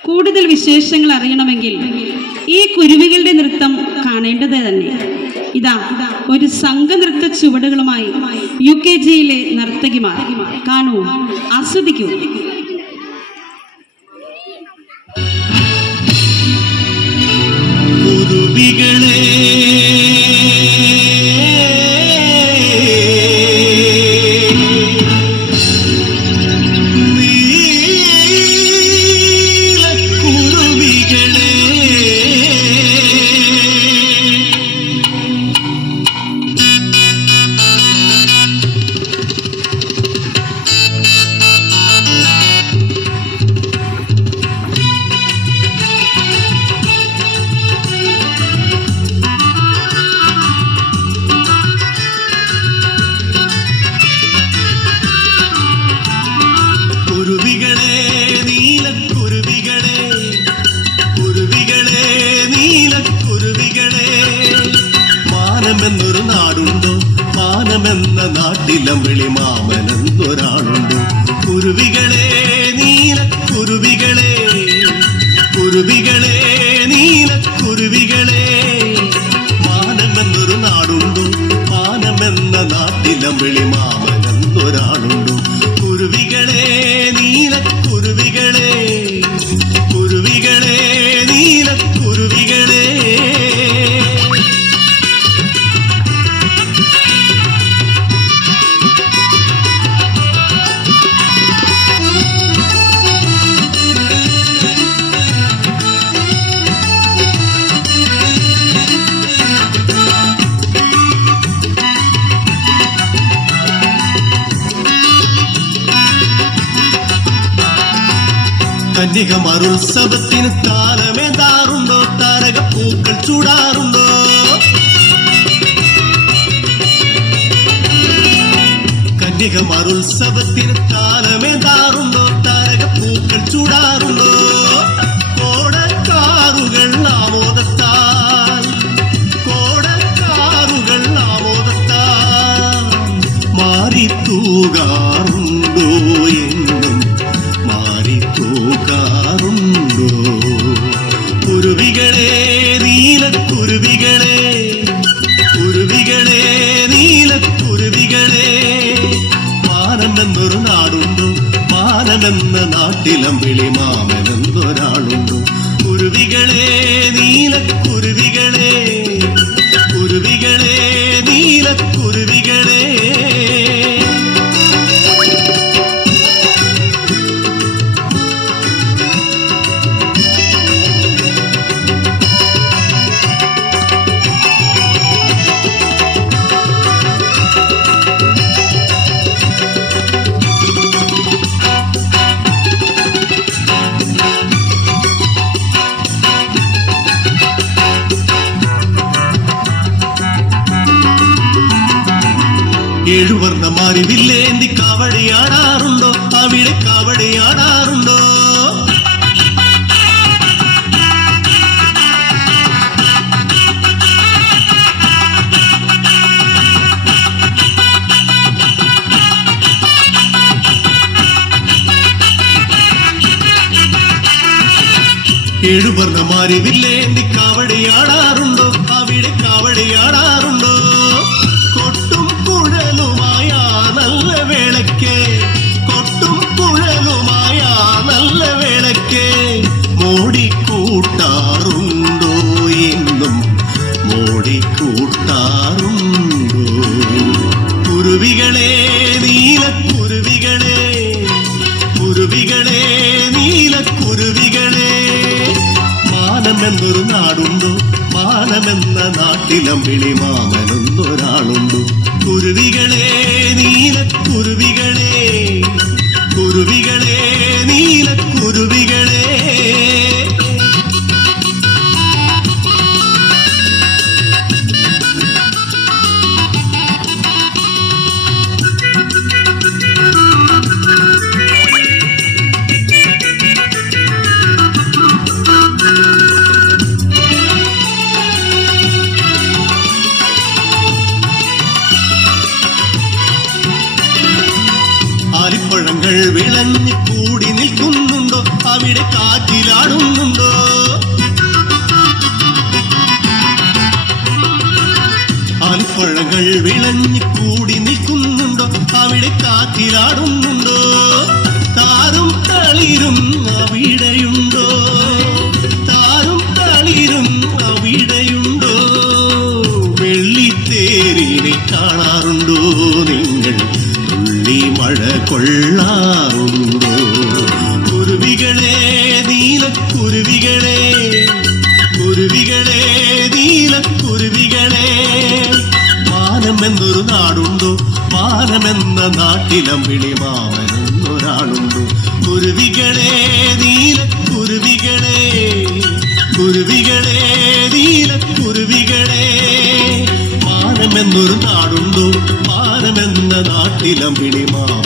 കൂടുതൽ വിശേഷങ്ങൾ അറിയണമെങ്കിൽ ഈ കുരുവികളുടെ നൃത്തം കാണേണ്ടത് തന്നെ. ഇതാ ഒരു സംഘനൃത്ത ചുവടുകളുമായി UKGയിലെ നർത്തകിമാർ. കാണൂ, ആസ്വദിക്കൂ. കുരുവികളെ കുരുവികളെ നീലക്കുരുവികളെ കുരുവികളെ നീലക്കുരുവികളെ മാനമെന്നൊരു നാടുണ്ടോ? മാനമെന്ന നാട്ടിലമ്പിളി മാമനെന്നൊരാളുണ്ടോ? കുരുവികളെ നീലക്കുരുവികളെ കുരുവികളെ നീലക്കുരുവികളെ മാനമെന്നൊരു നാടുണ്ടോ? മാനമെന്ന നാട്ടിലമ്പിളി മാമനെന്നൊരാളുണ്ടോ? കുരുവികളെ നീലക്കുരുവികളെ കുരുവികളെ നീലക്കുരുവികളെ കന്യകമാരുത്സവത്തിന് താലമേതാറുണ്ടോ? താരകപ്പൂക്കൾ ചൂടാറുണ്ടോ? കന്യകമാരുത്സവത്തിന് താലമേതാറുണ്ടോ? താരകപ്പൂക്കൾ ചൂടാറുണ്ടോ? കോടക്കാറുകൾ ആമോദത്താൽ കോടക്കാറുകൾ ആമോദത്താൽ മാറി തൂകാറുണ്ടോ? എന്നും തൂകാറുണ്ടോ? കുരുവികളെ നീലക്കുരുവികളെ കുരുവികളെ നീലക്കുരുവികളെ മാനമെന്നൊരു നാടുണ്ടോ? മാനമെന്ന നാട്ടിലമ്പിളി മാമനെന്നൊരാളുണ്ടോ? കുരുവികളെ നീലക്കുരുവികളെ കുരുവികളെ നീലക്കുരുവികളെ ഏഴുവർണ്ണ മാറിവില്ലേന്തി കാവടിയാടാറുണ്ടോ? അവിടെ കാവടിയാടാറുണ്ടോ? ഏഴുവർണ്ണ മാറിവില്ലേന്തി കാവടിയാടാറുണ്ടോ? അവിടെ കാവടിയാടാറുണ്ടോ? കൊട്ടും കുഴലുമായ നല്ല വേളയ്ക്ക് കൊട്ടും കുഴലുമായ നല്ല വേളയ്ക്ക് മോടിക്കൂട്ടാറുണ്ടോ? എന്നും മോടിക്കൂട്ടാറുണ്ടോ? കുരുവികളെ നീലക്കുരുവികളെ കുരുവികളെ നീലക്കുരുവികളെ മാനമെന്നൊരു നാടുണ്ടോ? മാനമെന്ന നാട്ടിലമ്പിളി മാമനെന്നൊരാളുണ്ടോ? കുരുവികളെ നീലക്കുരുവികളെ കുരുവികളെ നീലക്കുരുവികളെ ആലിപ്പഴങ്ങൾ വിളഞ്ഞു കൂടി നിൽക്കുന്നുണ്ടോ? അവിടെ പൂക്കൾ വിളഞ്ഞു കൂടി നിൽക്കുന്നുണ്ടോ അവിടെ കാറ്റിലാടുന്നുണ്ടോ താരും തളിരും അവിടെയുണ്ടോ താരും തളിരും അവിടെയുണ്ടോ വെള്ളിത്തേരിനെ കാണാറുണ്ടോ നിങ്ങൾ തുള്ളി മഴ കൊള്ളാറുണ്ടോ കുരുവികളെ നീലക്കുരുവികളെ കുരുവികളെ നീലക്കുരുവികളെ മാനമെന്നൊരു നാടുണ്ടോ മാനമെന്ന നാട്ടിലമ്പിളി മാമനെന്നൊരാളുണ്ടോ കുരുവികളെ നീലക്കുരുവികളെ കുരുവികളെ നീലക്കുരുവികളെ മാനമെന്നൊരു നാടുണ്ടോ മാനമെന്ന നാട്ടിലമ്പിളി മാമ